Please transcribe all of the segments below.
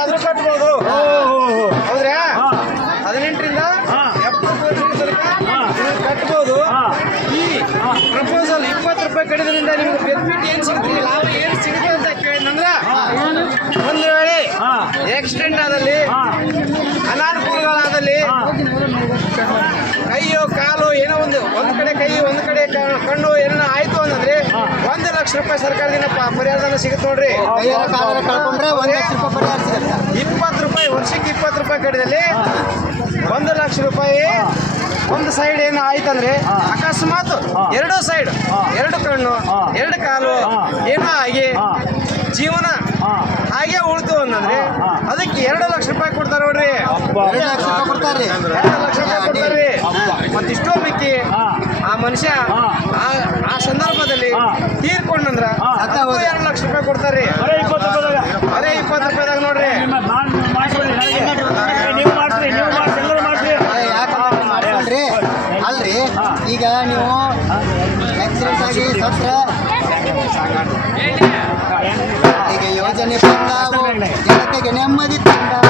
ಆದ್ರೂ ಕಟ್ಬೋದು. ಹೌದ್ರಾ. ಹದಿನೆಂಟರಿಂದ ಕಟ್ಬೋದು. ಈ ಪ್ರಪೋಸಲ್ ಇಪ್ಪತ್ತು ರೂಪಾಯಿ ಕಡಿದ್ರಿಂದ ನಿಮ್ಗೆ ಬೆನಿಫಿಟ್ ಏನು ಸಿಗುತ್ತೆ? ಲಾಭ ಏನು ಸಿಗುತ್ತೆ ಅಂತ ಕೇಳಿದಂದ್ರ ಒಂದು ವೇಳೆ. ಆಕ್ಸಿಡೆಂಟ್ ಆದಲ್ಲಿ. ಅನಾನುಕೂಲಗಳಾದಲ್ಲಿ ಕೈಯೋ ಕಾಲು ಏನೋ ಒಂದು ಒಂದು ಕಡೆ ಕೈ ಒಂದು ಕಡೆ ಕಣ್ಣು ಏನೋ ಲಕ್ಷ ರೂಪಾಯಿ ಸರ್ಕಾರದಿಂದ ಪರಿಹಾರ ಪರಿಹಾರಧನ ಸಿಗುತ್ತೆ ನೋಡ್ರಿ. ಕಳ್ಕೊಂಡ್ರೆ ಒಂದ್ ಲಕ್ಷ ರೂಪಾಯಿ ಪರಿಹಾರ ಸಿಗುತ್ತೆ. ಇಪ್ಪತ್ತು ರೂಪಾಯಿ ವರ್ಷಕ್ಕೆ ಇಪ್ಪತ್ತು ರೂಪಾಯಿ ಕಡಿದಲ್ಲಿ ಒಂದು ಲಕ್ಷ ರೂಪಾಯಿ ಒಂದು ಸೈಡ್ ಏನು ಆಯ್ತಂದ್ರೆ ಅಕಸ್ಮಾತ್ ಎರಡು ಸೈಡ್ ಎರಡು ಕಣ್ಣು ಎರಡು ಕಾಲು ಏನೋ ಆಗಿ ಜೀವನ ಹಾಗೆ ಉಳಿತು ಅಂತಂದ್ರೆ ಅದಕ್ಕೆ ಎರಡು ಲಕ್ಷ ರೂಪಾಯಿ ಕೊಡ್ತಾರೆ ನೋಡ್ರಿ. ಎರಡು ಲಕ್ಷ ರೂಪಾಯಿ ಕೊಡ್ತಾರ್ರಿ ಎರಡು ಲಕ್ಷ ರೂಪಾಯಿ ಕೊಡ್ತಾರೆ. ಮತ್ತಿಷ್ಟೋ ಮಿಕ್ಕಿ ಆ ಮನುಷ್ಯ ಆ- ಅದಕ್ಕೂ ಎರಡು ಲಕ್ಷ ರೂಪಾಯಿ ಕೊಡ್ತಾರೆ ಬರೀ ಇಪ್ಪತ್ತು ರೂಪಾಯಿದಾಗ ಅದೇ ಇಪ್ಪತ್ತು ರೂಪಾಯಿದಾಗ ನೋಡ್ರಿ. ನೀವು ಎಲ್ಲರೂ ಅಲ್ರಿ ಈಗ ನೀವು ಆಕ್ಸಿಡೆಂಟ್ ಆಗಿ ಸತ್ರ ಈಗ ಯೋಜನೆ ಬಂದಾವು. ಜನತೆಗೆ ನೆಮ್ಮದಿ ತಂದಾವು.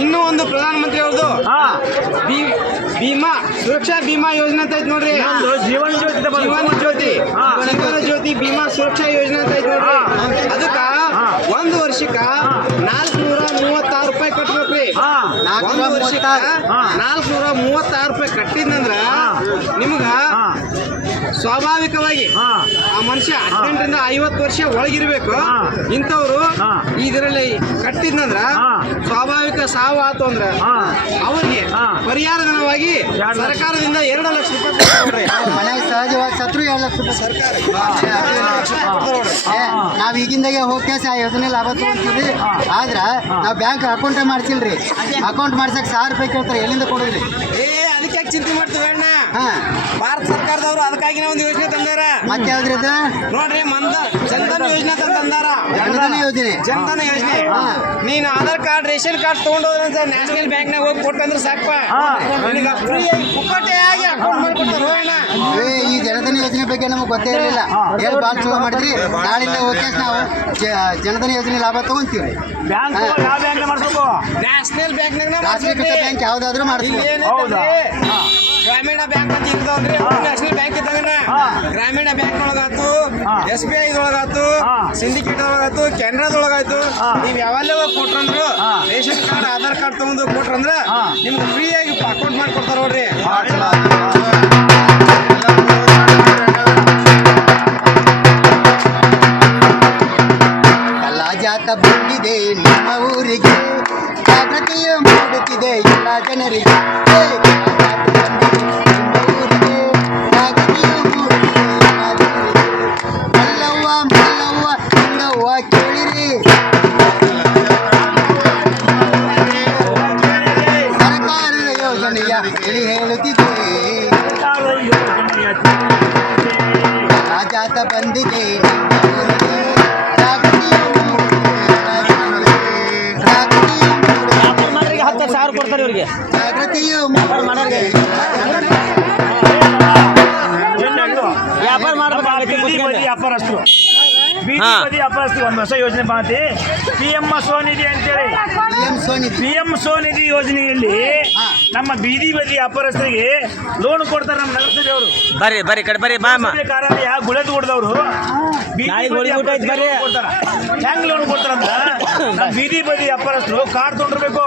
ಇನ್ನೂ ಒಂದು ಪ್ರಧಾನಮಂತ್ರಿ ಅವ್ರದ್ದು. ಭೀಮಾ ಸುರಕ್ಷಾ ಭೀಮಾ ಯೋಜನೆ ಅಂತ ಐತಿ ನೋಡ್ರಿ. ಜೀವನ ಜ್ಯೋತಿ ಜೀವನ ಜ್ಯೋತಿ. ಜೀವನ ಜ್ಯೋತಿ ಭೀಮಾ ಸುರಕ್ಷಾ ಯೋಜನೆ ಅಂತ ಐತಿ ನೋಡ್ರಿ. ಅದಕ್ಕ ಒಂದು ವರ್ಷಕ್ಕ ನಾಲ್ಕುನೂರ ಮೂವತ್ತಾರು ರೂಪಾಯಿ ಕಟ್ಬೇಕ್ರಿ. ಒಂದು ವರ್ಷಕ್ಕ. ನಾಲ್ಕುನೂರ ಮೂವತ್ತಾರು ರೂಪಾಯಿ ಕಟ್ಟಿದ್ನಂದ್ರ ನಿಮ್ಗ ಸ್ವಾಭಾವಿಕವಾಗಿ ಆ ಮನುಷ್ಯ ಹದಿನೆಂಟರಿಂದ ಐವತ್ತು ವರ್ಷ ಒಳಗಿರ್ಬೇಕು. ಇಂಥವ್ರು ಇದರಲ್ಲಿ ಕಟ್ಟಿದ್ನಂದ್ರ ಸ್ವಾಭಾವಿಕ ಸಾವು ಆತು ಅಂದ್ರೆ ಅವರಿಗೆ ಹಾ. ಪರಿಹಾರ ಧನವಾಗಿ ಎರಡು ಲಕ್ಷ. ಸರ್ಕಾರದಿಂದ ಎರಡು ಲಕ್ಷ ರೂಪಾಯಿ ಕೊಡ್ತಾರೆ ಮನೆಗೆ ಸಹಜವಾಗಿ ಸತ್ರು ಎರಡು ಲಕ್ಷ ರೂಪಾಯಿ ಸರ್ಕಾರ. ನಾವು ಈಗಿಂದಾಗೆ ಹೋಗ್ತೇವೆ ಆ ಯೋಜನೆ ಲಾಭ ತಗೊಂತೀವಿ. ಆದ್ರ ನಾವು ಬ್ಯಾಂಕ್ ಅಕೌಂಟ್ ಮಾಡ್ಸಿಲ್ರಿ. ಅಕೌಂಟ್ ಮಾಡ್ಸಕ್ ಸಾವಿರ ರೂಪಾಯಿ ಕೇಳ್ತಾರೆ ಎಲ್ಲಿಂದ ಕೊಡೋದ್ರಿ? ಏ ಅದಕ್ಕೆ ಚಿಂತೆ ಮಾಡ್ತೀವಿ ಅಣ್ಣ? ಹಾ. ಭಾರತ ಸರ್ಕಾರದವರು ಅದಕ್ಕಾಗಿ ಒಂದು ಯೋಜನೆ ತಂದಾರ ಮತ್ತೆ ಯಾವ್ದ್ರಿ ಇದು ನೋಡ್ರಿ ಮಂದ ಜನ್ಧನ್ ಯೋಜನೆ ಅಂತ ತಂದಾರ. ಜನಧನ ಯೋಜನೆ. ಜನ್ಧನ್ ಯೋಜನೆ. ನೀನು ಆಧಾರ್ ಕಾರ್ಡ್ ರೇಷನ್ ಕಾರ್ಡ್ ತಗೊಂಡೋದ್ರ ನ್ಯಾಷನಲ್ ಬ್ಯಾಂಕ್ನಾಗ ಹೋಗಿ ಕೊಟ್ಟಂದ್ರೆ ಸಾಕಪ್ಪ. ಹಾ. ನಿನಗೆ ಫ್ರೀ ಆಗಿ ಪುಕ್ಕಟೆ ಆಗಿ ಅಕೌಂಟ್ ಮಾಡ್ಕೊಡ್ತಾರೆ ಹೋಗೋಣ. ಏ, ಈ ಜನಧನ ಯೋಜನೆ ಬಗ್ಗೆ ನಮಗೆ ಗೊತ್ತೇ ಇರಲಿಲ್ಲ. ಏನು ಭಾಳ ಚಲೋ ಮಾಡಿದ್ರಿ? ನಾಳಿಂದ ಹೋಗಿ ನಾವು ಜ- ಜನಧನ ಯೋಜನೆ ಲಾಭ ತಗೊಂತೀವಿ ಬ್ಯಾಂಕ್ ಯಾವ ಬ್ಯಾಂಕ್ ಮಾಡ್ಸ್ಬೇಕು? ನ್ಯಾಷನಲ್ ಬ್ಯಾಂಕ್ನಾಗ ರಾಷ್ಟ್ರೀಕೃತ ಬ್ಯಾಂಕ್ ಯಾವ್ದಾದ್ರು ಮಾಡಿಸ್ಬೋದು. ಹೌದಾ? ಗ್ರಾಮೀಣ ಬ್ಯಾಂಕ್ ಅಂತ ಇರ್ತಾವ್ರಿ ನ್ಯಾಷನಲ್ ಬ್ಯಾಂಕ್ ಇದ್ದಂಗನ? ಗ್ರಾಮೀಣ ಬ್ಯಾಂಕ್ ಒಳಗಾತು. ಎಸ್ ಬಿ ಐ ಒಳಗಾತು ಸಿಂಡಿಕೇಟ್ ಒಳಗಾತು ಕೆನರಾದೊಳಗಾಯ್ತು. ಹಾ. ನೀವ್ ಯಾವಲ್ಲೇ ಹೋಗಿ ಕೊಟ್ರಂದ್ರು ಹಾ. ರೇಷನ್ ಕಾರ್ಡ್ ಆಧಾರ್ ಕಾರ್ಡ್ ತಗೊಂಡು ಕೊಟ್ರಂದ್ರ ಹಾ. ನಿಮ್ಗೆ ಫ್ರೀ ಆಗಿ ಅಕೌಂಟ್ ಮಾಡಿ ಕೊಡ್ತಾರ ನೋಡ್ರಿ ಜಾತ ಬಂದಿದೆ ನಮ್ಮ ಊರಿಗೆ. ಜಾಗೃತಿಯ ಮೂಡುತ್ತಿದೆ ಎಲ್ಲ ಜನರಿಗೆ. ಮೂಡುತ್ತಿದೆ ಹತ್ತು ಸಾವಿರ ಕೊಡ್ತಾರೆ ಇವ್ರಿಗೆ. ಜಾಗೃತಿಯ ವ್ಯಾಪಾರ ಮಾಡ್ಬೇಕು ಬೀದಿ ಬದಿ ವ್ಯಾಪಾರಸ್ಥರು ಬೀದಿ ಬದಿ ವ್ಯಾಪಾರಸ್ಥರು ಒಂದು ಹೊಸ ಯೋಜನೆ ಮಾತಿ ಪಿ ಎಂ ಸ್ವನಿಧಿ ಅಂತೇಳಿ. ಪಿ ಎಂ ಸ್ವನಿಧಿ ಯೋಜನೆಯಲ್ಲಿ ನಮ್ಮ ಬೀದಿ ಬದಿ ವ್ಯಾಪಾರಸ್ಥರಿಗೆ ಲೋನ್ ಕೊಡ್ತಾರೆ ನಮ್ಮ ನಗರಸಭೆ ಅವರು. ಬರ್ರಿ ಬರ್ರಿ ಕಡೆ ಬರ್ರಿ ಮಾಮ. ಕಾರ್ಯಾಲಯ ಗುಳೆದು ಹೊಡೆದವರು ಹೆಂಗ್ ಲೋನ್ ಕೊಡ್ತಾರ ನಮ್ಮ ಬೀದಿ ಬದಿ ವ್ಯಾಪಾರಸ್ಥರು ಕಾರ್ ತೊಗೊಂಡಿರ್ಬೇಕು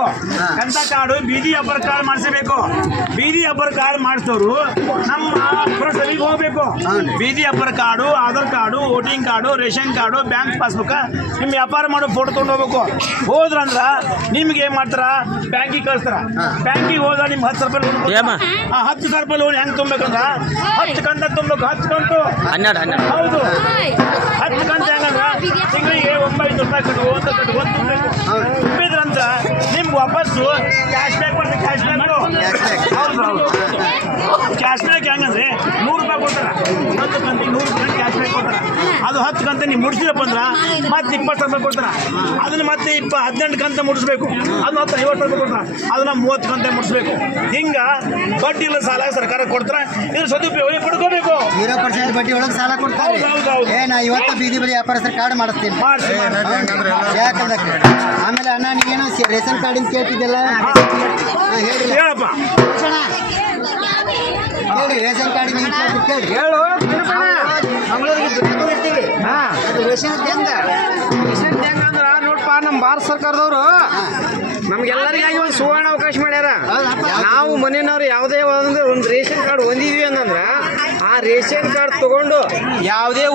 ಎಂತ ಕಾರ್ಡು? ಬೀದಿ ವ್ಯಾಪಾರ ಕಾರ್ಡ್ ಮಾಡಿಸಬೇಕು. ಬೀದಿ ವ್ಯಾಪಾರ ಕಾರ್ಡ್ ಮಾಡಿಸೋರು ನಮ್ಮ ಪುರಸಭೆಗೆ ಹೋಗ್ಬೇಕು. ಬೀದಿ ವ್ಯಾಪಾರ card Aadhaar card voting card ration card bank passbook ನಿಮ್ಮ ವ್ಯಾಪಾರ ಮಾಡೋ ಫೋಟೋ ತೊಗೊಂಡು ಹೋಗ್ಬೇಕು. ಹೋದ್ರಂದ್ರ ನಿಮ್ಗೆ ಏನ್ ಮಾಡ್ತಾರ? ಬ್ಯಾಂಕಿಗೆ ಕಳಿಸ್ತಾರ. ಬ್ಯಾಂಕಿಗೆ ಹೋದ ನಿಮ್ಗೆ ಹತ್ತು ಸಾವಿರ ರೂಪಾಯಿ ಲೋನ್ ಹತ್ತು ಸಾವಿರ ರೂಪಾಯಿ ಲೋನ್ ಹೆಂಗ್ ತುಂಬೇಕಂದ್ರ? ಹತ್ತು ಕಂತ ತುಂಬಬೇಕು ಹತ್ತು ಕಂತು. ಹನ್ನೆರಡು ಹನ್ನೆರಡು. ಹೌದು. ಹತ್ತು ಕಂತ ಹೆಂಗಂದ್ರ? ತಿಂಗಳಿಗೆ ಒಂಬೈನೂರು ರೂಪಾಯಿ ಕಟ್ಟು ಒಂದು ಕಟ್ಟು ಒಂದು ನಿಮ್ಗೆ ವಾಪಸ್ಸು. ಕ್ಯಾಶ್ ಬ್ಯಾಕ್ ಬರ್ತದೆ ಕ್ಯಾಶ್ ಬ್ಯಾಕ್. ಹೌದು ಹೌದು ಕ್ಯಾಶ್ ಬ್ಯಾಕ್ ಹೆಂಗಂದ್ರೆ ನೂರು ರೂಪಾಯಿ ಕೊಡ್ತಾರ. ಹತ್ತು ಕಂತಿಗೆ ನೂರು ರೂಪಾಯಿ ಕ್ಯಾಶ್ ಬ್ಯಾಕ್ ಕೊಡ್ತಾರ. ಅದು ಹತ್ತು ಕಂತ ನೀವು ಮುಡಿಸಿದಪ್ಪ ಅಂದ್ರೆ ಮತ್ತೆ ಇಪ್ಪತ್ತು ಸಾವಿರ ರೂಪಾಯಿ ಕೊಡ್ತಾರ. ಅದನ್ನ ಮತ್ತೆ ಇಪ್ಪ ಹದಿನೆಂಟು ಕಂತ ಮುಡಿಸ್ಬೇಕು. ಅದನ್ನ ಹತ್ತು ಐವತ್ತು ರೂಪಾಯಿ ಕೊಡ್ತಾರ. ಅದನ್ನ ಮೂವತ್ತು ಕಂತ ಮುಡಿಸ್ಬೇಕು. ಹಿಂಗ ಬಡ್ಡಿ ಇಲ್ಲ ಸಾಲ ಸರ್ಕಾರ ಕೊಡ್ತಾರ. ಇದ್ರ ಸದುಪಯೋಗ ಪಡ್ಕೋಬೇಕು. ಜೀರೋ ಪರ್ಸೆಂಟ್ ಬಡ್ಡಿ ಒಳಗೆ ಸಾಲ ಕೊಡ್ತಾರೆ. ಏ ನಾ ಇವತ್ತು ಬೀದಿ ಬದಿ ವ್ಯಾಪಾರಸ್ಥರ ಕಾರ್ಡ್ ಮಾಡಿಸ್ತೀನಿ. ಮಾಡಿಸಿ ಯಾಕಂದ್ರೆ ಆಮೇಲೆ ಅಣ್ಣ ನೀವೇನು ರೇಷನ್ ಕಾರ್ಡ್ ಇಂದ ಕೇಳ್ತಿದ್ದಲ್ಲ ಹೇಳಿ. ರೇಷನ್ ಕಾರ್ಡ್ ಹೇಳು. ಮಂಗಳೂರಿಗೆ ದುಡ್ಡು ಇರ್ತೀವಿ ಹಾ. ಅದು ರೇಷನ್ ಹೆಂಗ ರೇಷನ್ ಹೆಂಗ ಅಂದ್ರ ನೋಡ್ಪ ನಮ್ಮ ಭಾರತ ಸರ್ಕಾರದವರು ನಮ್ಗೆಲ್ಲರಿಗಾಗಿ ಒಂದು ಸುವರ್ಣ ಅವಕಾಶ ಮಾಡ್ಯಾರ. ನಾವು ಮನೆಯವ್ರು ಯಾವುದೇ ಒಂದು ರೇಷನ್ ಕಾರ್ಡ್ ಹೊಂದಿದ್ವಿ ಅಂತಂದ್ರ ಆ ರೇಷನ್ ಕಾರ್ಡ್ ತಗೊಂಡು ಯಾವುದೇ